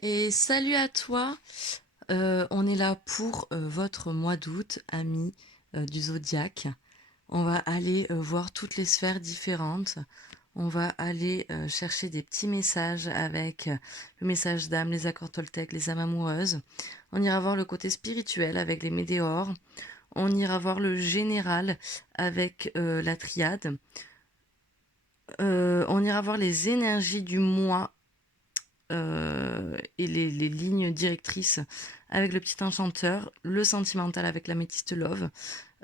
Et salut à toi. On est là pour votre mois d'août, amis du zodiaque. On va aller voir toutes les sphères différentes. On va aller chercher des petits messages avec le message d'âme, les accords Toltec, les âmes amoureuses. On ira voir le côté spirituel avec les météores. On ira voir le général avec la triade. On ira voir les énergies du mois et les lignes directrices avec le petit enchanteur, le sentimental avec l'améthyste love,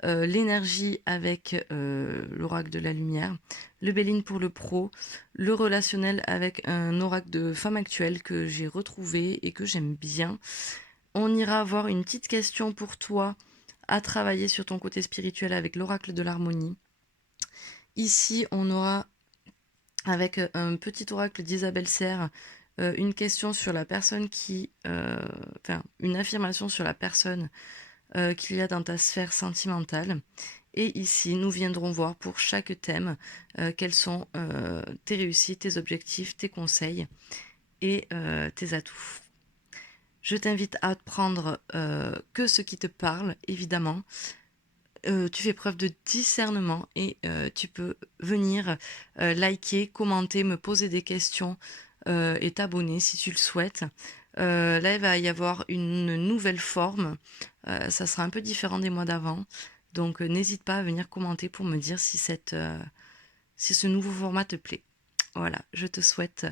l'énergie avec l'oracle de la lumière, le Béline pour le pro, le relationnel avec un oracle de femme actuelle que j'ai retrouvé et que j'aime bien. On ira avoir une petite question pour toi à travailler sur ton côté spirituel avec l'oracle de l'harmonie. Ici, on aura avec un petit oracle d'Isabelle Serre, une question sur la personne enfin, une affirmation sur la personne qu'il y a dans ta sphère sentimentale. Et ici, nous viendrons voir pour chaque thème quelles sont tes réussites, tes objectifs, tes conseils et tes atouts. Je t'invite à prendre que ce qui te parle, évidemment. Tu fais preuve de discernement et tu peux venir liker, commenter, me poser des questions et t'abonner si tu le souhaites. Là, il va y avoir une nouvelle forme. Ça sera un peu différent des mois d'avant. Donc, n'hésite pas à venir commenter pour me dire si ce nouveau format te plaît. Voilà, je te souhaite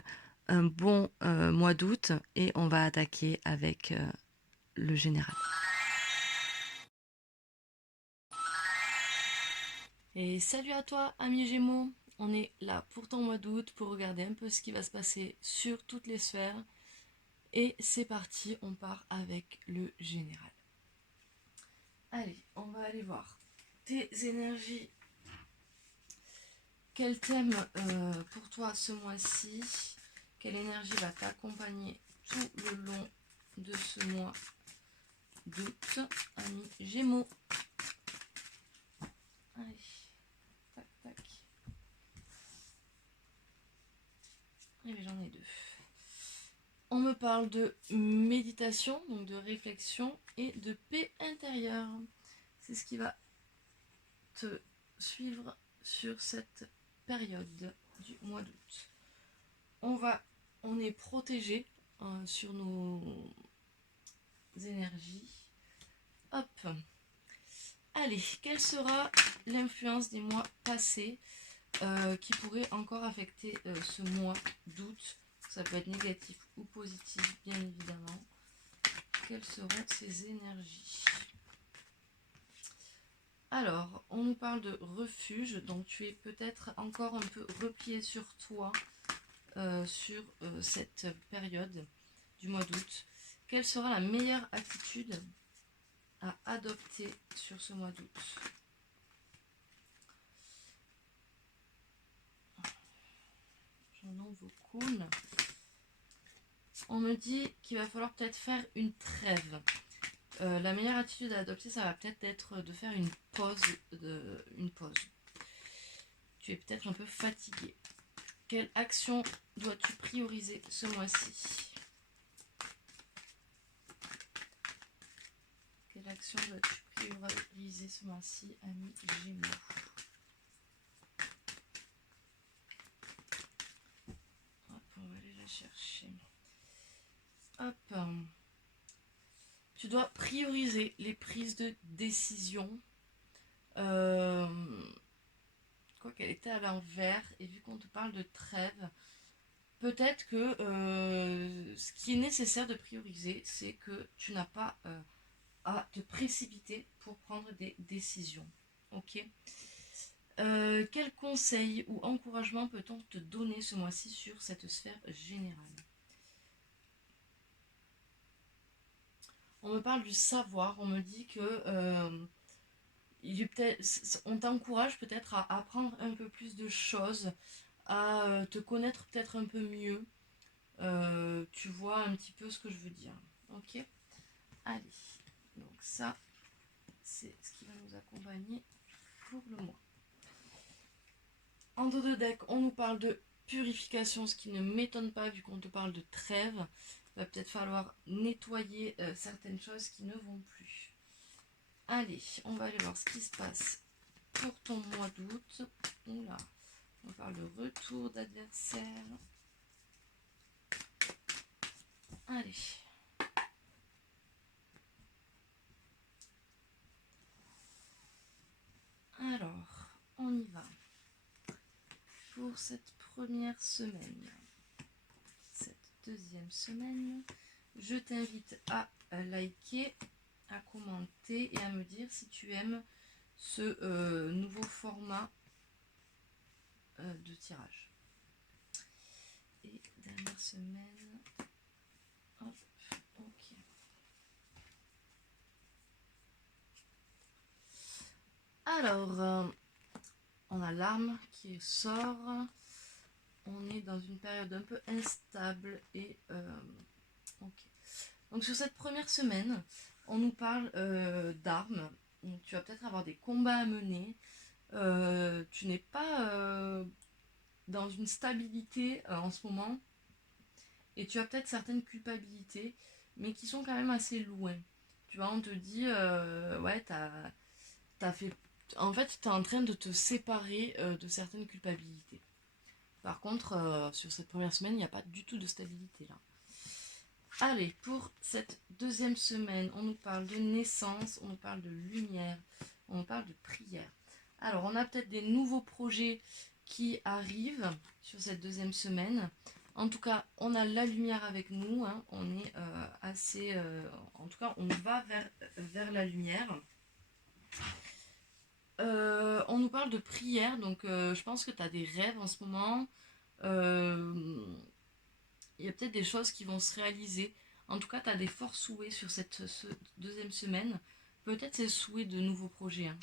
un bon mois d'août et on va attaquer avec le général. Et salut à toi, ami Gémeaux. On est là pour ton mois d'août pour regarder un peu ce qui va se passer sur toutes les sphères. Et c'est parti, on part avec le général. Allez, on va aller voir tes énergies. Quel thème pour toi ce mois-ci? Quelle énergie va t'accompagner tout le long de ce mois d'août, ami Gémeaux? Allez, tac, tac. Et j'en ai deux. On me parle de méditation, donc de réflexion et de paix intérieure. C'est ce qui va te suivre sur cette période du mois d'août. On est protégé sur nos énergies. Hop. Allez, quelle sera l'influence des mois passés qui pourrait encore affecter ce mois d'août? Ça peut être négatif ou positif, bien évidemment. Quelles seront ces énergies? Alors, on nous parle de refuge, donc tu es peut-être encore un peu replié sur toi sur cette période du mois d'août. Quelle sera la meilleure attitude à adopter sur ce mois d'août? J'en ai beaucoup. On me dit qu'il va falloir peut-être faire une trêve. La meilleure attitude à adopter, ça va peut-être être de faire une pause. Une pause. Tu es peut-être un peu fatigué. Quelle action dois-tu prioriser ce mois-ci? Quelle action dois-tu prioriser ce mois-ci, ami Gémeaux? Hop, on va aller la chercher. Hop. Tu dois prioriser les prises de décision. Euh, Quoi qu'elle était à l'envers, et vu qu'on te parle de trêve, peut-être que ce qui est nécessaire de prioriser, c'est que tu n'as pas à te précipiter pour prendre des décisions. Ok. Quel conseil ou encouragement peut-on te donner ce mois-ci sur cette sphère générale? On me parle du savoir, on me dit que on t'encourage peut-être à apprendre un peu plus de choses, à te connaître peut-être un peu mieux. Tu vois un petit peu ce que je veux dire. Ok. Allez, donc ça, c'est ce qui va nous accompagner pour le mois. En dos de deck, on nous parle de purification, ce qui ne m'étonne pas vu qu'on te parle de trêve. va peut-être falloir nettoyer certaines choses qui ne vont plus. Allez, on va aller voir ce qui se passe pour ton mois d'août. Oula, on parle de retour d'adversaire. Allez. Alors, on y va. Pour cette première semaine, cette deuxième semaine, je t'invite à liker, à commenter et à me dire si tu aimes ce nouveau format de tirage. Et dernière semaine, hop, ok. Alors, on a l'arme qui sort. On est dans une période un peu instable et ok. Donc sur cette première semaine, on nous parle d'armes. Tu vas peut-être avoir des combats à mener. Tu n'es pas dans une stabilité en ce moment. Et tu as peut-être certaines culpabilités, mais qui sont quand même assez loin. Tu vois, on te dit, ouais, t'as fait... En fait, tu es en train de te séparer de certaines culpabilités. Par contre, sur cette première semaine, il n'y a pas du tout de stabilité là. Allez, pour cette deuxième semaine, on nous parle de naissance, on nous parle de lumière, on nous parle de prière. Alors, on a peut-être des nouveaux projets qui arrivent sur cette deuxième semaine. En tout cas, on a la lumière avec nous, hein. On est assez... en tout cas, on va vers la lumière. On nous parle de prière, donc je pense que tu as des rêves en ce moment. Il y a peut-être des choses qui vont se réaliser. En tout cas, tu as des forts souhaits sur cette deuxième semaine. Peut-être c'est souhait de nouveaux projets. Hein.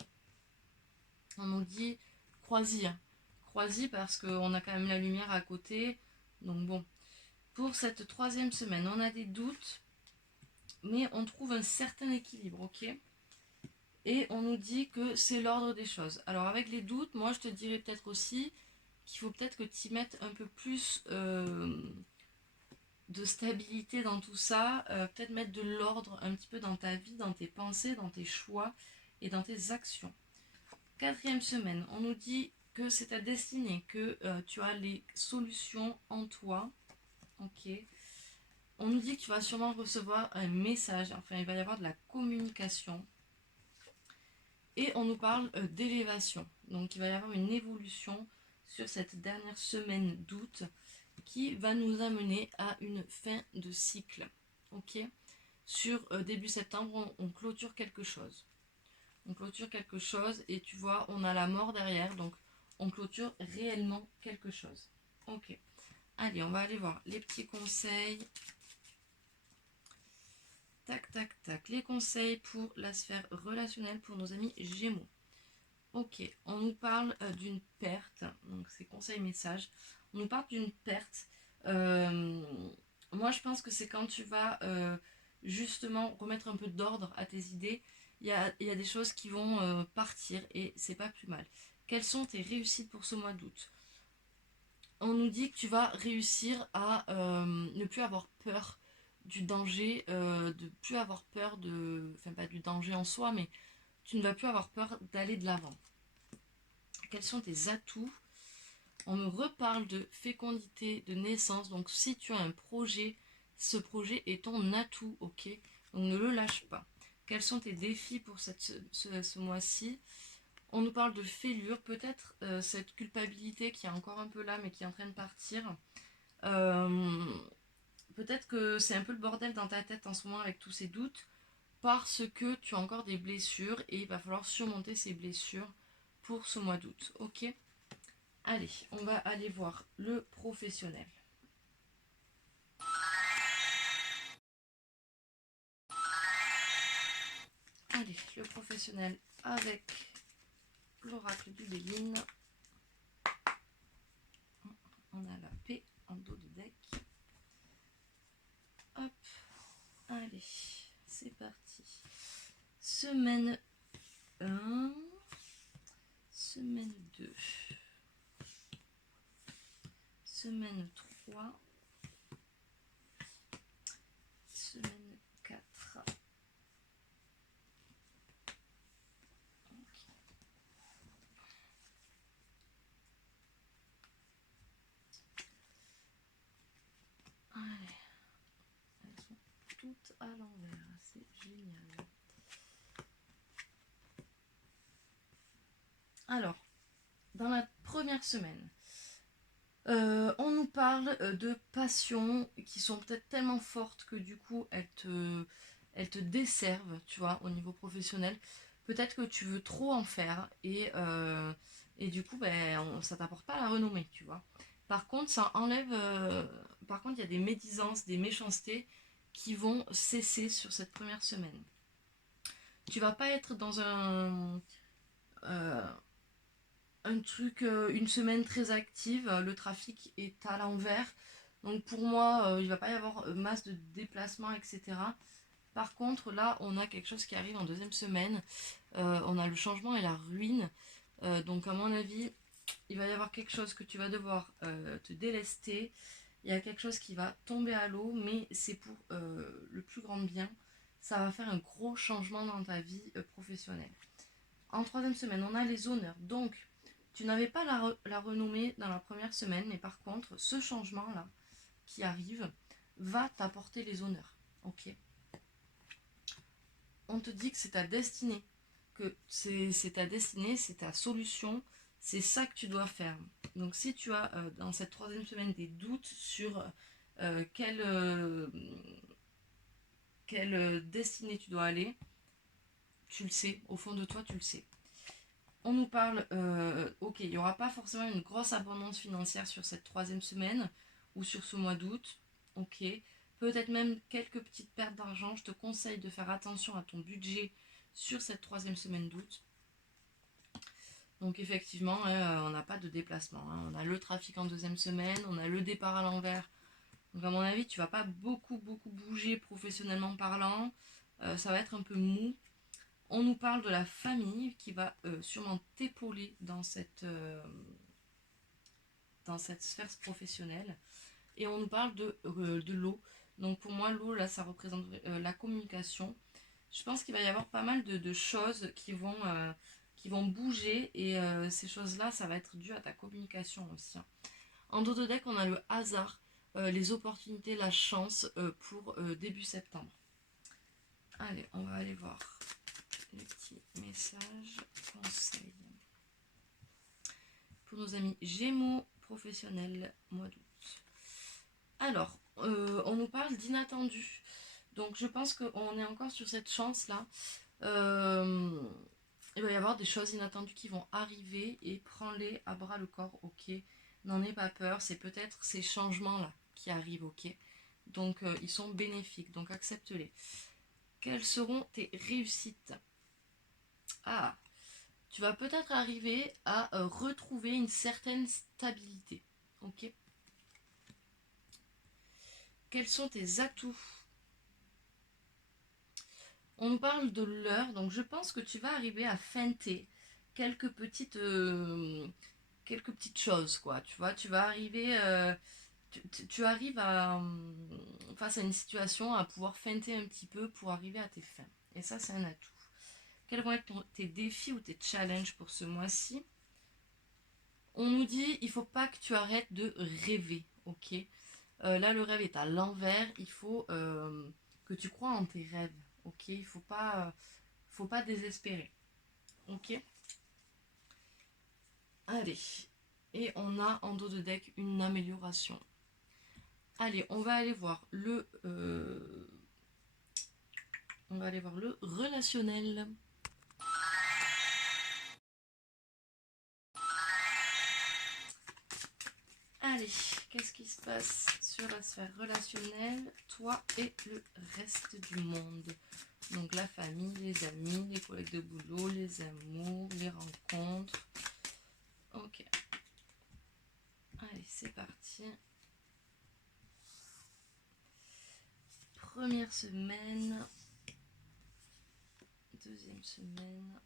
On nous dit crois-y. Hein. Crois-y parce qu'on a quand même la lumière à côté. Donc bon. Pour cette troisième semaine, on a des doutes, mais on trouve un certain équilibre, ok? Et on nous dit que c'est l'ordre des choses. Alors avec les doutes, moi je te dirais peut-être aussi qu'il faut peut-être que tu y mettes un peu plus de stabilité dans tout ça, peut-être mettre de l'ordre un petit peu dans ta vie, dans tes pensées, dans tes choix et dans tes actions. Quatrième semaine, on nous dit que c'est ta destinée, que tu as les solutions en toi. Ok. On nous dit que tu vas sûrement recevoir un message, enfin il va y avoir de la communication. Et on nous parle d'élévation. Donc il va y avoir une évolution sur cette dernière semaine d'août qui va nous amener à une fin de cycle. Ok. Sur début septembre, on clôture quelque chose. On clôture quelque chose et tu vois, on a la mort derrière, donc on clôture réellement quelque chose. Ok. Allez, on va aller voir les petits conseils. Tac, tac, tac. Les conseils pour la sphère relationnelle pour nos amis Gémeaux. Ok, on nous parle d'une perte. Donc, c'est conseil message. On nous parle d'une perte. Moi, je pense que c'est quand tu vas justement remettre un peu d'ordre à tes idées. Il y a des choses qui vont partir et c'est pas plus mal. Quelles sont tes réussites pour ce mois d'août? On nous dit que tu vas réussir à ne plus avoir peur du danger, de plus avoir peur de... Enfin, pas du danger en soi, mais tu ne vas plus avoir peur d'aller de l'avant. Quels sont tes atouts? On me reparle de fécondité, de naissance. Donc si tu as un projet, ce projet est ton atout, ok? Donc ne le lâche pas. Quels sont tes défis pour ce mois-ci? On nous parle de fêlure, peut-être cette culpabilité qui est encore un peu là mais qui est en train de partir. Peut-être que c'est un peu le bordel dans ta tête en ce moment avec tous ces doutes parce que tu as encore des blessures et il va falloir surmonter ces blessures pour ce mois d'août, ok? Allez, on va aller voir le professionnel. Allez, le professionnel avec l'oracle du Béline. On a la paix en dos de deck. Hop, allez, c'est parti. Semaine 1, semaine 2, semaine 3, à l'envers. C'est génial. Alors, dans la première semaine, on nous parle de passions qui sont peut-être tellement fortes que du coup elles te desservent, tu vois, au niveau professionnel. Peut-être que tu veux trop en faire et du coup ça t'apporte pas la renommée, tu vois. Par contre, ça enlève. Par contre, il y a des médisances, des méchancetés qui vont cesser sur cette première semaine. Tu vas pas être dans euh, un truc, une semaine très active, le trafic est à l'envers. Donc pour moi, il va pas y avoir masse de déplacements, etc. Par contre, là, on a quelque chose qui arrive en deuxième semaine. On a le changement et la ruine. Donc à mon avis, il va y avoir quelque chose que tu vas devoir te délester. Il y a quelque chose qui va tomber à l'eau, mais c'est pour le plus grand bien. Ça va faire un gros changement dans ta vie professionnelle. En troisième semaine, on a les honneurs. Donc, tu n'avais pas la renommée dans la première semaine, mais par contre, ce changement-là qui arrive va t'apporter les honneurs. Ok. On te dit que c'est ta destinée, que c'est ta destinée, c'est ta solution, c'est ça que tu dois faire. Donc, si tu as dans cette troisième semaine des doutes sur quelle destinée tu dois aller, tu le sais, au fond de toi, tu le sais. On nous parle, ok, il n'y aura pas forcément une grosse abondance financière sur cette troisième semaine ou sur ce mois d'août, ok. Peut-être même quelques petites pertes d'argent. Je te conseille de faire attention à ton budget sur cette troisième semaine d'août. Donc effectivement, on n'a pas de déplacement. On a le trafic en deuxième semaine, on a le départ à l'envers. Donc à mon avis, tu vas pas beaucoup bouger professionnellement parlant. Ça va être un peu mou. On nous parle de la famille qui va sûrement t'épauler dans cette sphère professionnelle. Et on nous parle de l'eau. Donc pour moi, l'eau, là, ça représente la communication. Je pense qu'il va y avoir pas mal de choses qui vont bouger. Et ces choses-là, ça va être dû à ta communication aussi. En dos de deck, on a le hasard, les opportunités, la chance pour début septembre. Allez, on va aller voir les petits messages, conseils pour nos amis Gémeaux professionnels mois d'août. Alors, on nous parle d'inattendu. Donc je pense qu'on est encore sur cette chance-là. Il va y avoir des choses inattendues qui vont arriver et prends-les à bras le corps, ok. N'en aie pas peur, c'est peut-être ces changements-là qui arrivent, ok. Donc ils sont bénéfiques, donc accepte-les. Quelles seront tes réussites? Ah, tu vas peut-être arriver à retrouver une certaine stabilité. Ok. Quels sont tes atouts? On nous parle de l'heure, donc je pense que tu vas arriver à feinter quelques petites, quelques petites choses, quoi. Tu vois, tu vas arriver, tu arrives face à une situation, à pouvoir feinter un petit peu pour arriver à tes fins. Et ça, c'est un atout. Quels vont être tes défis ou tes challenges pour ce mois-ci? On nous dit, il faut pas que tu arrêtes de rêver, ok. Là, le rêve est à l'envers. Il faut que tu crois en tes rêves, ok. Il faut pas désespérer, ok. Allez, et on a en dos de deck une amélioration. Allez, on va aller voir le relationnel. Allez, qu'est-ce qui se passe sur la sphère relationnelle, toi et le reste du monde? Donc la famille, les amis, les collègues de boulot, les amours, les rencontres. Ok. Allez, c'est parti. Première semaine. Deuxième semaine.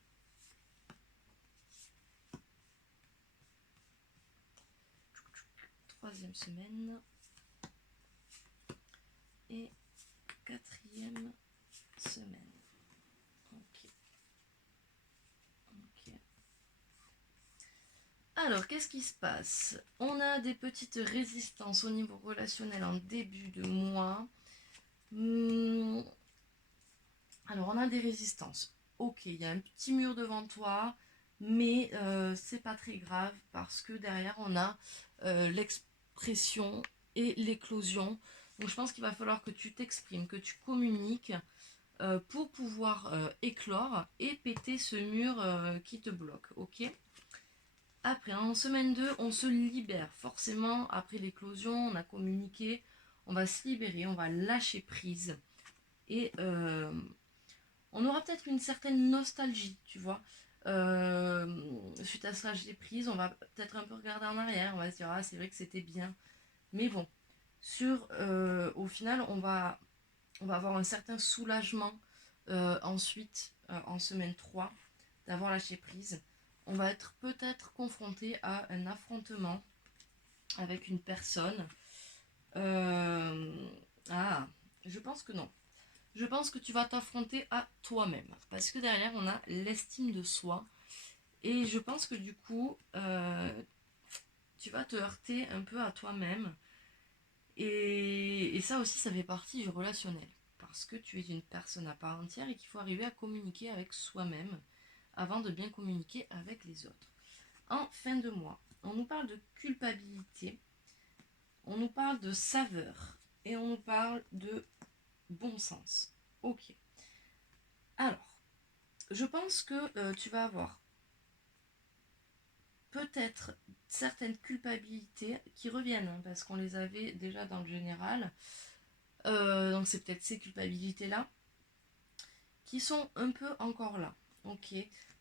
Troisième semaine. Et quatrième semaine. Ok. Ok. Alors, qu'est-ce qui se passe? On a des petites résistances au niveau relationnel en début de mois. Alors, on a des résistances. Ok, il y a un petit mur devant toi, mais c'est pas très grave parce que derrière, on a l'expression et l'éclosion. Donc, je pense qu'il va falloir que tu t'exprimes, que tu communiques pour pouvoir éclore et péter ce mur qui te bloque. Ok. Après, en semaine 2, on se libère. Forcément, après l'éclosion, on a communiqué, on va se libérer, on va lâcher prise. Et on aura peut-être une certaine nostalgie, tu vois. Suite à ce lâcher prise, on va peut-être un peu regarder en arrière, on va se dire, ah, c'est vrai que c'était bien. Mais bon, au final, on va avoir un certain soulagement ensuite, en semaine 3 d'avoir lâché prise. On va être peut-être confronté à un affrontement avec une personne. Euh, Ah, je pense que non. Je pense que tu vas t'affronter à toi-même. Parce que derrière, on a l'estime de soi. Et je pense que du coup, tu vas te heurter un peu à toi-même. Et ça aussi, ça fait partie du relationnel. Parce que tu es une personne à part entière et qu'il faut arriver à communiquer avec soi-même avant de bien communiquer avec les autres. En fin de mois, on nous parle de culpabilité, on nous parle de saveur et on nous parle de bon sens. Ok. Alors, je pense que tu vas avoir peut-être certaines culpabilités qui reviennent, hein, parce qu'on les avait déjà dans le général. Donc c'est peut-être ces culpabilités-là qui sont un peu encore là. Ok.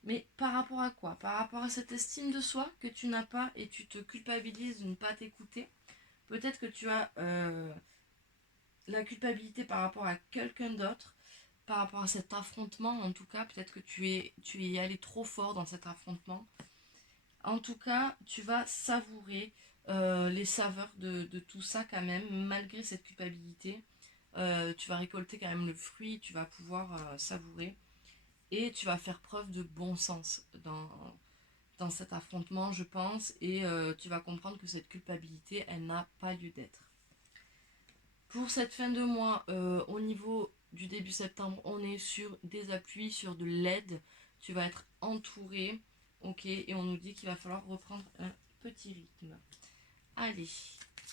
Mais par rapport à quoi? Par rapport à cette estime de soi que tu n'as pas et tu te culpabilises de ne pas t'écouter. Peut-être que tu as la culpabilité par rapport à quelqu'un d'autre, par rapport à cet affrontement en tout cas. Peut-être que tu es allé trop fort dans cet affrontement. En tout cas, tu vas savourer les saveurs de tout ça quand même, malgré cette culpabilité. Tu vas récolter quand même le fruit, tu vas pouvoir savourer. Et tu vas faire preuve de bon sens dans cet affrontement, je pense. Et tu vas comprendre que cette culpabilité, elle n'a pas lieu d'être. Pour cette fin de mois, au niveau du début septembre, on est sur des appuis, sur de l'aide. Tu vas être entouré, ok, et on nous dit qu'il va falloir reprendre un petit rythme. Allez,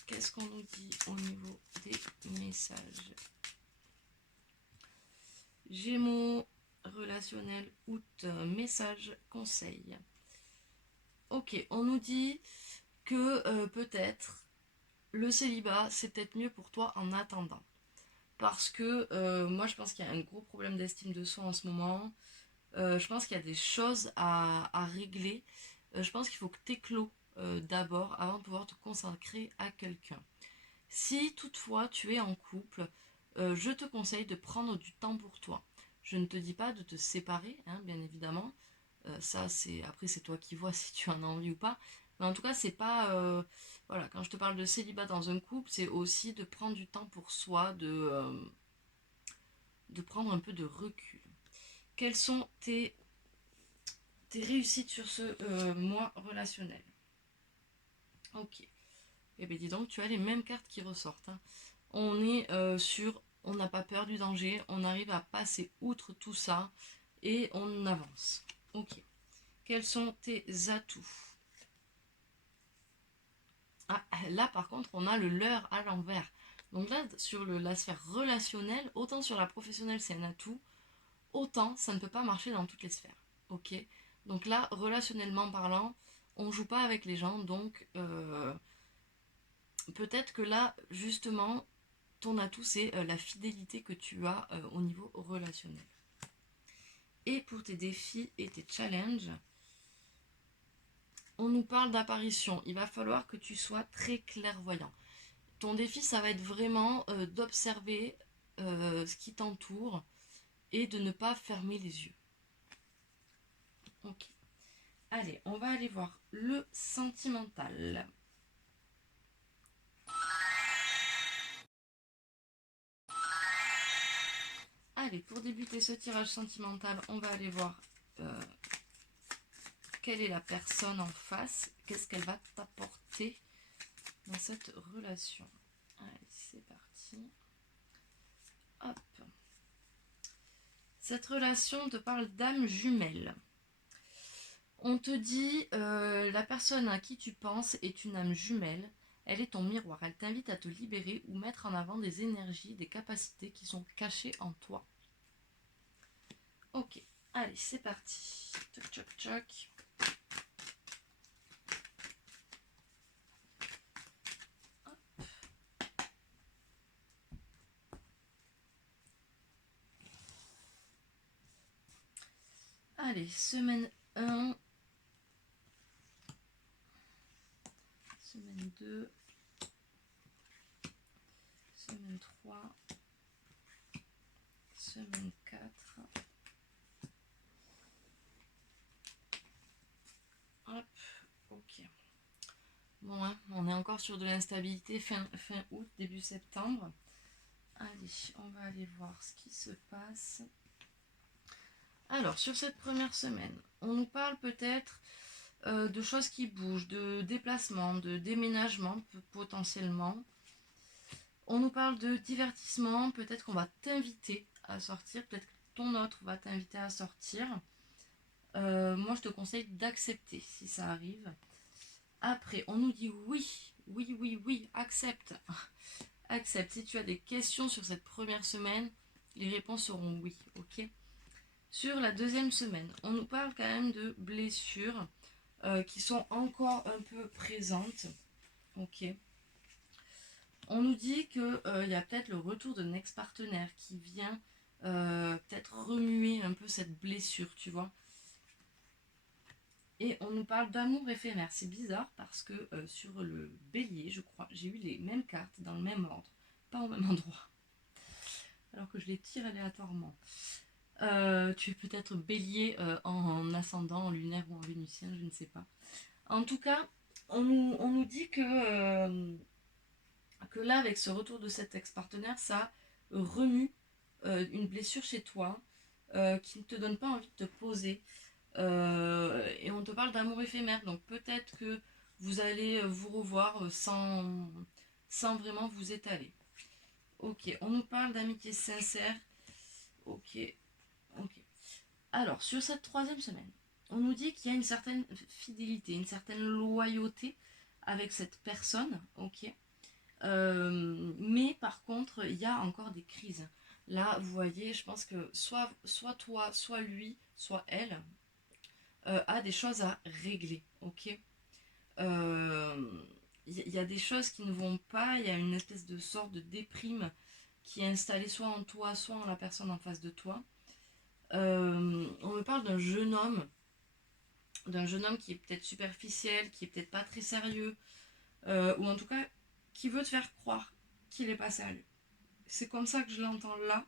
qu'est-ce qu'on nous dit au niveau des messages? Gémeaux, relationnel, août, message, conseil. Ok, on nous dit que peut-être le célibat, c'est peut-être mieux pour toi en attendant. Parce que moi, je pense qu'il y a un gros problème d'estime de soi en ce moment. Je pense qu'il y a des choses à régler. Je pense qu'il faut que tu éclos d'abord avant de pouvoir te consacrer à quelqu'un. Si toutefois tu es en couple, je te conseille de prendre du temps pour toi. Je ne te dis pas de te séparer, hein, bien évidemment. Ça, c'est après c'est toi qui vois si tu en as envie ou pas. Mais en tout cas, c'est pas voilà. Quand je te parle de célibat dans un couple, c'est aussi de prendre du temps pour soi, de prendre un peu de recul. Quelles sont tes réussites sur ce mois relationnel? Ok. Eh bien dis donc, tu as les mêmes cartes qui ressortent, hein. On est sur, on n'a pas peur du danger, on arrive à passer outre tout ça et on avance. Ok. Quels sont tes atouts? Ah, là par contre, on a le leurre à l'envers. Donc là, sur la sphère relationnelle, autant sur la professionnelle c'est un atout, autant ça ne peut pas marcher dans toutes les sphères. Ok. Donc là, relationnellement parlant, on joue pas avec les gens, donc peut-être que là, justement, ton atout, c'est la fidélité que tu as au niveau relationnel. Et pour tes défis et tes challenges, on nous parle d'apparition. Il va falloir que tu sois très clairvoyant. Ton défi, ça va être vraiment d'observer ce qui t'entoure et de ne pas fermer les yeux. Ok. Allez, on va aller voir le sentimental. Allez, pour débuter ce tirage sentimental, on va aller voir quelle est la personne en face, qu'est-ce qu'elle va t'apporter dans cette relation. Allez, c'est parti. Hop. Cette relation te parle d'âme jumelle. On te dit, la personne à qui tu penses est une âme jumelle. Elle est ton miroir. Elle t'invite à te libérer ou mettre en avant des énergies, des capacités qui sont cachées en toi. Ok, allez, c'est parti. Tchoc, tchoc, tchoc. Allez, semaine 1, semaine 2, semaine 3, semaine 4. Hop, ok. Bon, hein, on est encore sur de l'instabilité fin août, début septembre. Allez, on va aller voir ce qui se passe. Alors, sur cette première semaine, on nous parle peut-être de choses qui bougent, de déplacements, de déménagements potentiellement. On nous parle de divertissement, peut-être qu'on va t'inviter à sortir, peut-être que ton autre va t'inviter à sortir. Moi, je te conseille d'accepter si ça arrive. Après, on nous dit oui, oui, oui, oui, accepte. Accepte. Si tu as des questions sur cette première semaine, les réponses seront oui, ok? Sur la deuxième semaine, on nous parle quand même de blessures qui sont encore un peu présentes, ok? On nous dit qu'il y a peut-être le retour d'un ex-partenaire qui vient peut-être remuer un peu cette blessure, tu vois. Et on nous parle d'amour éphémère. C'est bizarre parce que sur le bélier, je crois, j'ai eu les mêmes cartes dans le même ordre, pas au même endroit, alors que je les tire aléatoirement. Tu es peut-être bélier en ascendant, en lunaire ou en vénusien, je ne sais pas. En tout cas, on nous dit que là, avec ce retour de cet ex-partenaire, ça remue une blessure chez toi qui ne te donne pas envie de te poser. Et on te parle d'amour éphémère, donc peut-être que vous allez vous revoir sans vraiment vous étaler. Ok, on nous parle d'amitié sincère. Ok, ok. Alors, sur cette troisième semaine, on nous dit qu'il y a une certaine fidélité, une certaine loyauté avec cette personne, ok. Mais par contre, il y a encore des crises. Là, vous voyez, je pense que soit toi, soit lui, soit elle a des choses à régler, ok. Il y a des choses qui ne vont pas, il y a une espèce de sorte de déprime qui est installée soit en toi, soit en la personne en face de toi. On me parle d'un jeune homme qui est peut-être superficiel, qui est peut-être pas très sérieux, ou en tout cas qui veut te faire croire qu'il est pas sérieux. C'est comme ça que je l'entends là.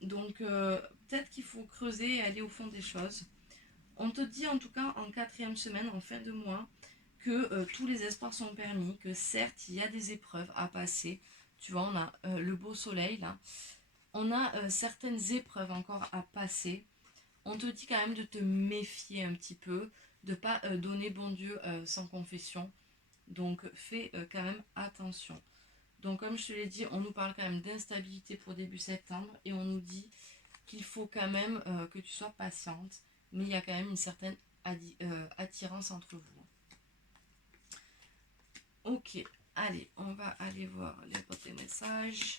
Donc peut-être qu'il faut creuser et aller au fond des choses. On te dit en tout cas en quatrième semaine, en fin de mois, que tous les espoirs sont permis, que certes il y a des épreuves à passer. Tu vois, on a le beau soleil là. On a certaines épreuves encore à passer. On te dit quand même de te méfier un petit peu, de ne pas donner bon Dieu sans confession. Donc fais quand même attention. Donc comme je te l'ai dit, on nous parle quand même d'instabilité pour début septembre et on nous dit qu'il faut quand même que tu sois patiente, mais il y a quand même une certaine attirance entre vous. Ok, allez, on va aller voir les autres messages.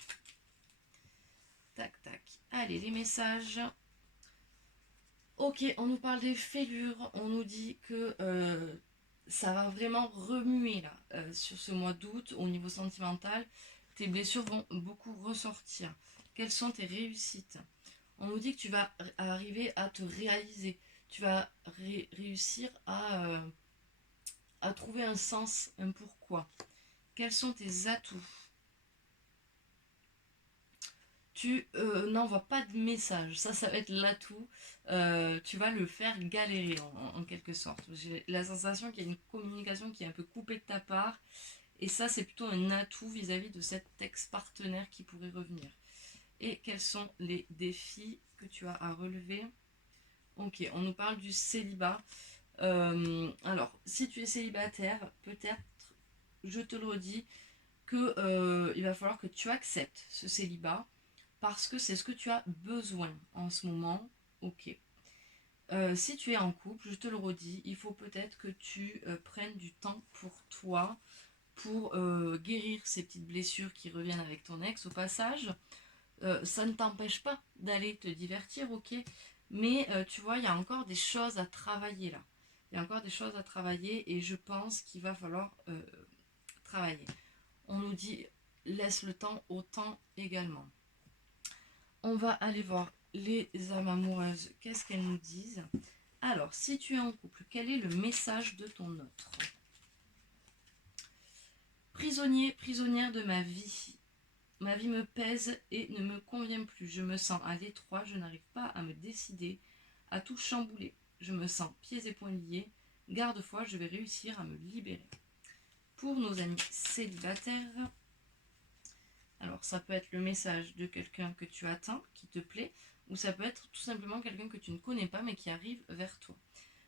Tac, tac. Allez, les messages. Ok, on nous parle des fêlures, on nous dit que ça va vraiment remuer là sur ce mois d'août au niveau sentimental. Tes blessures vont beaucoup ressortir. Quelles sont tes réussites? On nous dit que tu vas arriver à te réaliser. Tu vas réussir à trouver un sens, un pourquoi. Quels sont tes atouts? Tu n'envoies pas de message. Ça va être l'atout. Tu vas le faire galérer en quelque sorte. J'ai la sensation qu'il y a une communication qui est un peu coupée de ta part. Et ça, c'est plutôt un atout vis-à-vis de cet ex-partenaire qui pourrait revenir. Et quels sont les défis que tu as à relever? Ok, on nous parle du célibat. Alors, si tu es célibataire, peut-être, je te le redis, que il va falloir que tu acceptes ce célibat. parce que c'est ce que tu as besoin en ce moment. Ok. Si tu es en couple, je te le redis, il faut peut-être que tu prennes du temps pour toi, pour guérir ces petites blessures qui reviennent avec ton ex au passage. Ça ne t'empêche pas d'aller te divertir, ok, mais tu vois, il y a encore des choses à travailler là. Il y a encore des choses à travailler et je pense qu'il va falloir travailler. On nous dit laisse le temps au temps également. On va aller voir les âmes amoureuses, qu'est-ce qu'elles nous disent. Alors, si tu es en couple, quel est le message de ton autre? Prisonnier, prisonnière de ma vie. Ma vie me pèse et ne me convient plus. Je me sens à l'étroit, je n'arrive pas à me décider, à tout chambouler. Je me sens pieds et poings liés. Garde-foi, je vais réussir à me libérer. Pour nos amis célibataires, alors ça peut être le message de quelqu'un que tu attends, qui te plaît, ou ça peut être tout simplement quelqu'un que tu ne connais pas mais qui arrive vers toi.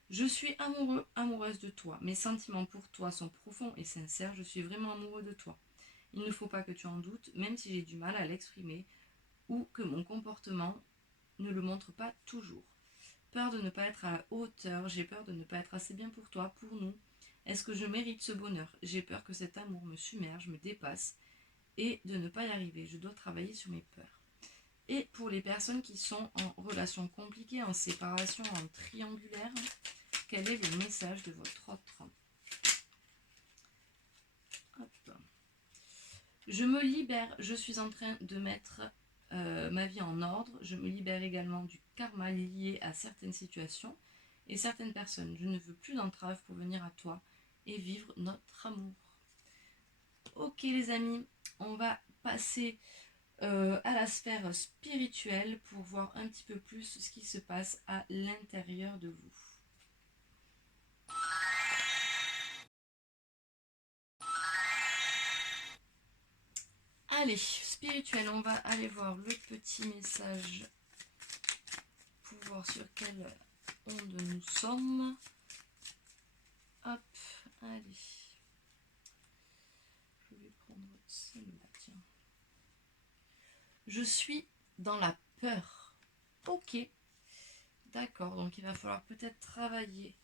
Je suis amoureux, amoureuse de toi. Mes sentiments pour toi sont profonds et sincères. Je suis vraiment amoureux de toi. Il ne faut pas que tu en doutes, même si j'ai du mal à l'exprimer ou que mon comportement ne le montre pas toujours. Peur de ne pas être à la hauteur, j'ai peur de ne pas être assez bien pour toi, pour nous. Est-ce que je mérite ce bonheur? J'ai peur que cet amour me submerge, me dépasse et de ne pas y arriver. Je dois travailler sur mes peurs. Et pour les personnes qui sont en relation compliquée, en séparation, en triangulaire, quel est le message de votre autre? Hop. Je me libère, je suis en train de mettre ma vie en ordre. Je me libère également du karma lié à certaines situations et certaines personnes. Je ne veux plus d'entrave pour venir à toi et vivre notre amour. Ok les amis, on va passer à la sphère spirituelle pour voir un petit peu plus ce qui se passe à l'intérieur de vous. Allez, spirituel, on va aller voir le petit message pour voir sur quelle onde nous sommes. Hop, allez. Je vais prendre celle-là, tiens. Je suis dans la peur. Ok, d'accord, donc il va falloir peut-être travailler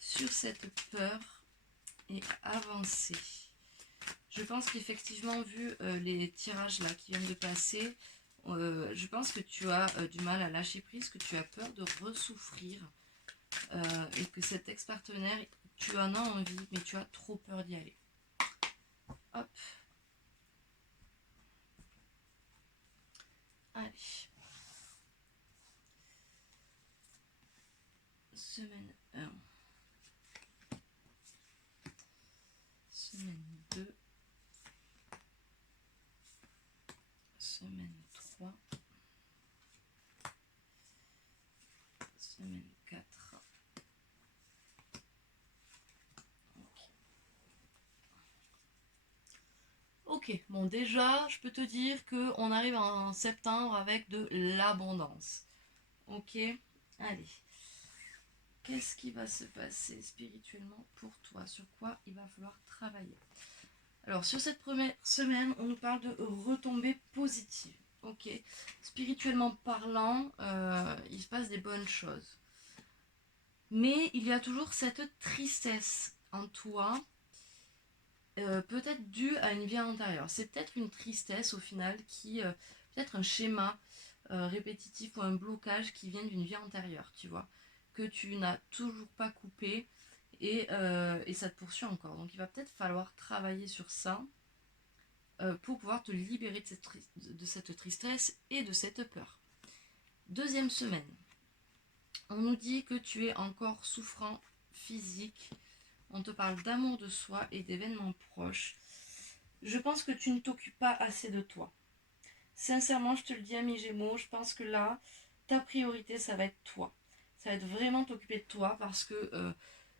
sur cette peur et avancer. Je pense qu'effectivement, vu les tirages là qui viennent de passer, je pense que tu as du mal à lâcher prise, que tu as peur de ressouffrir et que cet ex-partenaire, tu en as envie, mais tu as trop peur d'y aller. Hop. Allez. Semaine 1. Semaine 2. Semaine 3. Semaine 4. Ok, bon déjà, je peux te dire qu'on arrive en septembre avec de l'abondance. Ok, allez. Qu'est-ce qui va se passer spirituellement pour toi? Sur quoi il va falloir travailler? Alors, sur cette première semaine, on nous parle de retombées positives. Ok, spirituellement parlant, il se passe des bonnes choses. Mais il y a toujours cette tristesse en toi, peut-être due à une vie antérieure. C'est peut-être une tristesse au final qui, peut-être un schéma répétitif ou un blocage qui vient d'une vie antérieure, tu vois, que tu n'as toujours pas coupé et ça te poursuit encore. Donc il va peut-être falloir travailler sur ça pour pouvoir te libérer de cette tristesse et de cette peur. Deuxième semaine, on nous dit que tu es encore souffrant physique. On te parle d'amour de soi et d'événements proches. Je pense que tu ne t'occupes pas assez de toi. Sincèrement, je te le dis, ami Gémeaux, je pense que là, ta priorité, ça va être toi. Ça va être vraiment t'occuper de toi parce que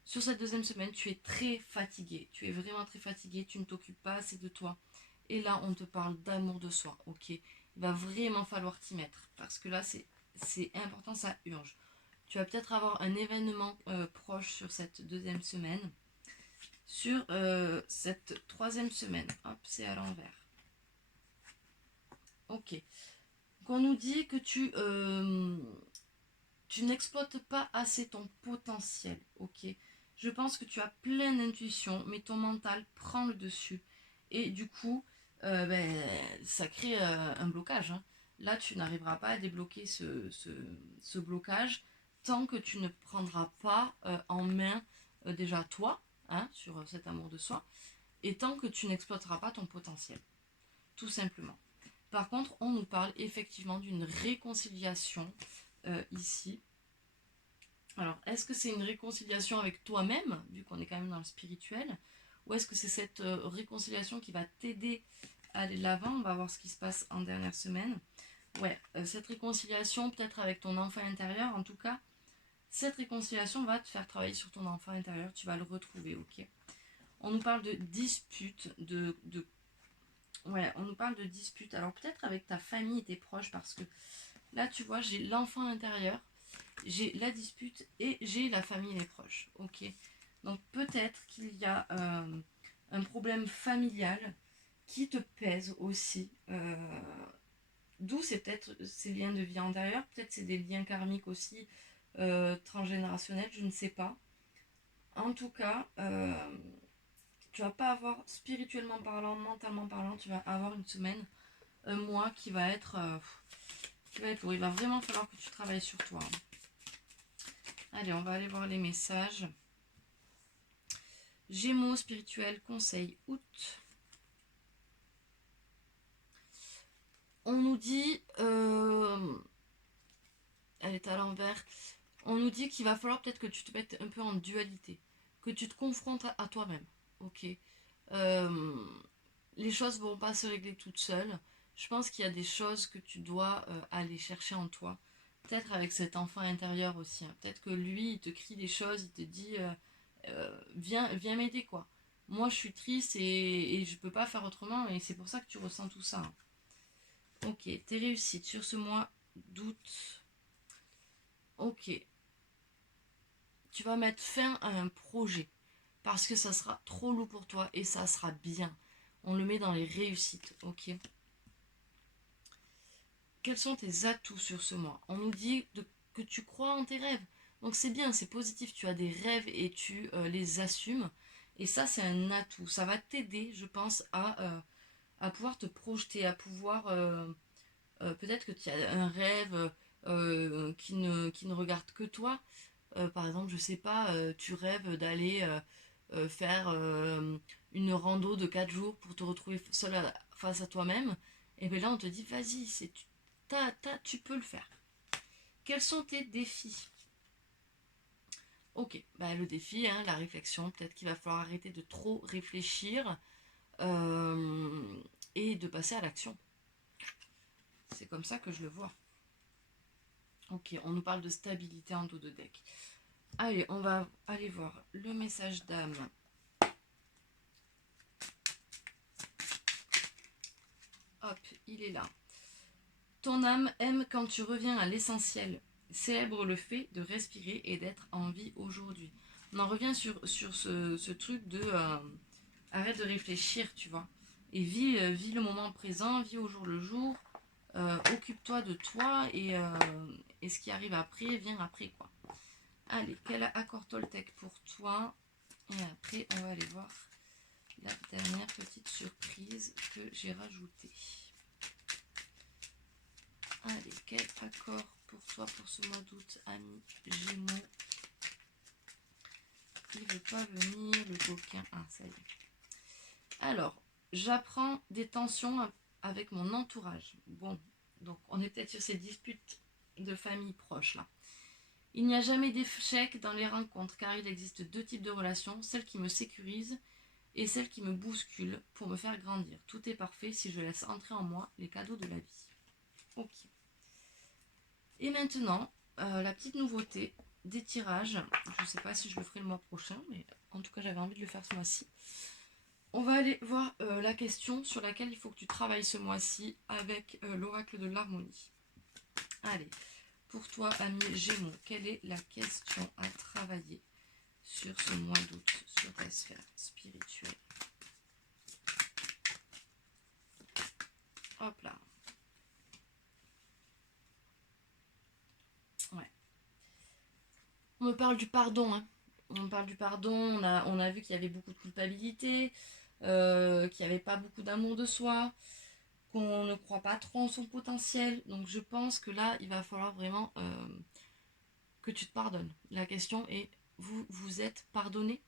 sur cette deuxième semaine, tu es très fatigué. Tu es vraiment très fatigué, tu ne t'occupes pas assez de toi. Et là, on te parle d'amour de soi, ok? Il va vraiment falloir t'y mettre parce que là, c'est important, ça urge. Tu vas peut-être avoir un événement proche sur cette deuxième semaine. Sur cette troisième semaine, hop, c'est à l'envers. Ok. qu'on nous dit que tu n'exploites pas assez ton potentiel, ok? Je pense que tu as plein d'intuitions, mais ton mental prend le dessus. Et du coup, ça crée un blocage, hein. Là, tu n'arriveras pas à débloquer ce blocage tant que tu ne prendras pas en main déjà toi, hein, sur cet amour de soi, et tant que tu n'exploiteras pas ton potentiel, tout simplement. Par contre, on nous parle effectivement d'une réconciliation ici. Alors, est-ce que c'est une réconciliation avec toi-même, vu qu'on est quand même dans le spirituel, ou est-ce que c'est cette réconciliation qui va t'aider à aller de l'avant? On va voir ce qui se passe en dernière semaine. Ouais, cette réconciliation, peut-être avec ton enfant intérieur, en tout cas, cette réconciliation va te faire travailler sur ton enfant intérieur, tu vas le retrouver, ok? On nous parle de disputes, ouais, on nous parle de disputes, alors peut-être avec ta famille et tes proches, parce que là, tu vois, j'ai l'enfant intérieur, j'ai la dispute et j'ai la famille et les proches. Ok. Donc peut-être qu'il y a un problème familial qui te pèse aussi. D'où c'est peut-être ces liens de vie antérieure, peut-être c'est des liens karmiques aussi transgénérationnels, je ne sais pas. En tout cas, tu vas pas avoir, spirituellement parlant, mentalement parlant, tu vas avoir une semaine, un mois qui va être lourd. Il va vraiment falloir que tu travailles sur toi. Allez, on va aller voir les messages. Gémeaux, spirituel, conseil, août. On nous dit... elle est à l'envers. On nous dit qu'il va falloir peut-être que tu te mettes un peu en dualité. Que tu te confrontes à toi-même. Ok. Les choses ne vont pas se régler toutes seules. Je pense qu'il y a des choses que tu dois aller chercher en toi. Peut-être avec cet enfant intérieur aussi, hein. Peut-être que lui, il te crie des choses, il te dit viens m'aider quoi. Moi, je suis triste et je peux pas faire autrement et c'est pour ça que tu ressens tout ça, hein. Ok, tes réussites sur ce mois d'août. Ok, tu vas mettre fin à un projet parce que ça sera trop lourd pour toi et ça sera bien. On le met dans les réussites, ok. Quels sont tes atouts sur ce mois? On nous dit que tu crois en tes rêves. Donc c'est bien, c'est positif, tu as des rêves et tu les assumes. Et ça, c'est un atout. Ça va t'aider, je pense, à pouvoir te projeter, à pouvoir... peut-être que tu as un rêve qui ne regarde que toi. Par exemple, je sais pas, tu rêves d'aller faire une rando de 4 jours pour te retrouver seul face à toi-même. Et bien là, on te dit, vas-y, tu peux le faire. Quels sont tes défis? Ok, bah, le défi, hein, la réflexion, peut-être qu'il va falloir arrêter de trop réfléchir et de passer à l'action. C'est comme ça que je le vois. Ok, on nous parle de stabilité en dos de deck. Allez, on va aller voir le message d'âme. Hop, il est là. Ton âme aime quand tu reviens à l'essentiel. Célèbre le fait de respirer et d'être en vie aujourd'hui. On en revient sur ce truc de arrête de réfléchir, tu vois. Et vis le moment présent, vis au jour le jour. Occupe-toi de toi et ce qui arrive après vient après, quoi. Allez, quel accord Toltec pour toi? Et après, on va aller voir la dernière petite surprise que j'ai rajoutée. Allez, quel accord pour toi pour ce mois d'août, ami Gémeaux? Il veut pas venir, le coquin. Ah, ça y est. Alors, j'apprends des tensions avec mon entourage. Bon, donc on est peut-être sur ces disputes de famille proches là. Il n'y a jamais d'échec dans les rencontres car il existe deux types de relations, celles qui me sécurisent et celles qui me bousculent pour me faire grandir. Tout est parfait si je laisse entrer en moi les cadeaux de la vie. Ok. Et maintenant, la petite nouveauté des tirages. Je ne sais pas si je le ferai le mois prochain, mais en tout cas j'avais envie de le faire ce mois-ci. On va aller voir la question sur laquelle il faut que tu travailles ce mois-ci avec l'oracle de l'harmonie. Allez, pour toi, ami Gémeaux, quelle est la question à travailler sur ce mois d'août, sur ta sphère spirituelle? Hop là. On me parle du pardon, hein. On me parle du pardon, on a vu qu'il y avait beaucoup de culpabilité, qu'il n'y avait pas beaucoup d'amour de soi, qu'on ne croit pas trop en son potentiel. Donc je pense que là, il va falloir vraiment que tu te pardonnes. La question est, vous êtes pardonné?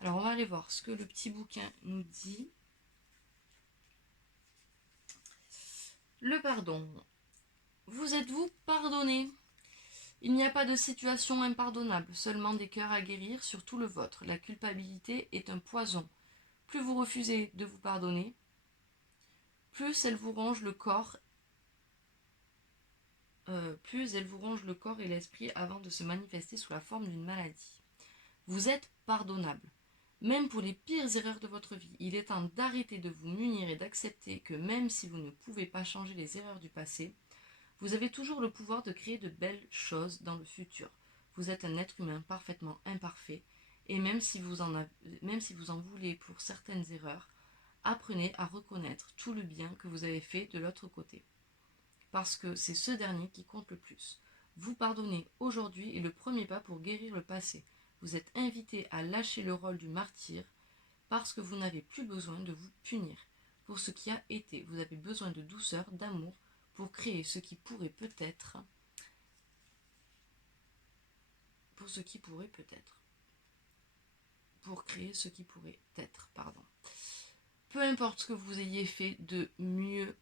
Alors on va aller voir ce que le petit bouquin nous dit. Le pardon. Vous êtes-vous pardonné? Il n'y a pas de situation impardonnable, seulement des cœurs à guérir, surtout le vôtre. La culpabilité est un poison. Plus vous refusez de vous pardonner, plus elle vous ronge le corps, plus elle vous ronge le corps et l'esprit avant de se manifester sous la forme d'une maladie. Vous êtes pardonnable. Même pour les pires erreurs de votre vie, il est temps d'arrêter de vous munir et d'accepter que même si vous ne pouvez pas changer les erreurs du passé, vous avez toujours le pouvoir de créer de belles choses dans le futur. Vous êtes un être humain parfaitement imparfait, et même si vous en voulez pour certaines erreurs, apprenez à reconnaître tout le bien que vous avez fait de l'autre côté. Parce que c'est ce dernier qui compte le plus. Vous pardonner aujourd'hui est le premier pas pour guérir le passé. Vous êtes invité à lâcher le rôle du martyr parce que vous n'avez plus besoin de vous punir pour ce qui a été. Vous avez besoin de douceur, d'amour pour créer ce qui pourrait peut-être. Pour ce qui pourrait peut-être. Pour créer ce qui pourrait être, pardon. Peu importe ce que vous ayez fait de mieux,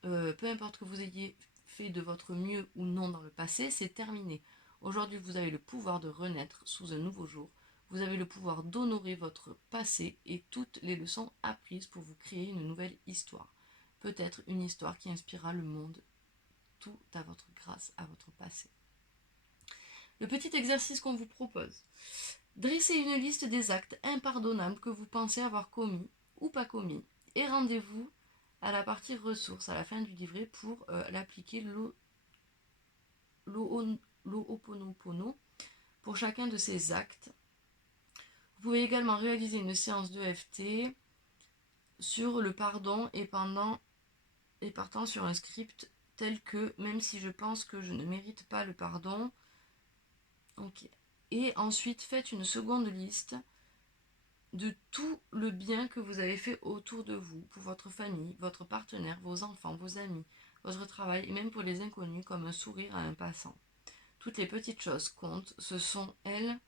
peu importe que vous ayez fait de votre mieux ou non dans le passé, c'est terminé. Aujourd'hui, vous avez le pouvoir de renaître sous un nouveau jour. Vous avez le pouvoir d'honorer votre passé et toutes les leçons apprises pour vous créer une nouvelle histoire. Peut-être une histoire qui inspirera le monde tout à votre grâce à votre passé. Le petit exercice qu'on vous propose. Dressez une liste des actes impardonnables que vous pensez avoir commis ou pas commis et rendez-vous à la partie ressources à la fin du livret pour l'appliquer l'Ho'oponopono pour chacun de ces actes. Vous pouvez également réaliser une séance d'EFT sur le pardon et partant sur un script tel que même si je pense que je ne mérite pas le pardon. Ok. Et ensuite faites une seconde liste de tout le bien que vous avez fait autour de vous, pour votre famille, votre partenaire, vos enfants, vos amis, votre travail et même pour les inconnus comme un sourire à un passant. Toutes les petites choses comptent, ce sont elles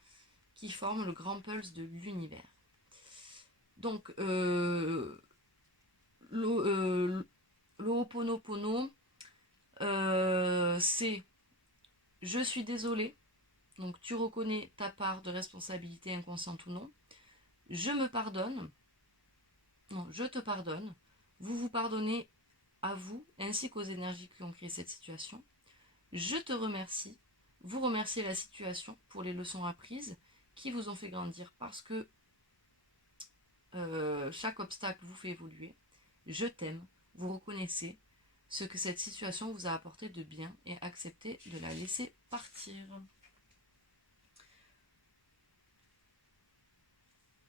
qui forment le grand pulse de l'univers. Donc, l'Ho'oponopono, c'est je suis désolé, donc tu reconnais ta part de responsabilité inconsciente ou non. Je me pardonne, non, je te pardonne. Vous vous pardonnez à vous ainsi qu'aux énergies qui ont créé cette situation. Je te remercie. Vous remerciez la situation pour les leçons apprises qui vous ont fait grandir parce que chaque obstacle vous fait évoluer. Je t'aime. Vous reconnaissez ce que cette situation vous a apporté de bien et acceptez de la laisser partir.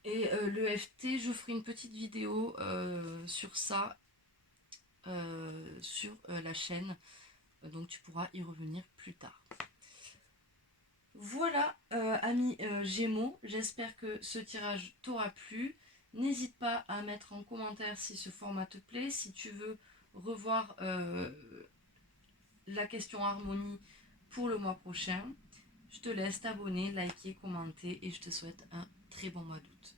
Et l'EFT, je ferai une petite vidéo sur ça sur la chaîne. Donc tu pourras y revenir plus tard. Voilà, amis Gémeaux, j'espère que ce tirage t'aura plu. N'hésite pas à mettre en commentaire si ce format te plaît, si tu veux revoir la question harmonie pour le mois prochain. Je te laisse t'abonner, liker, commenter et je te souhaite un très bon mois d'août.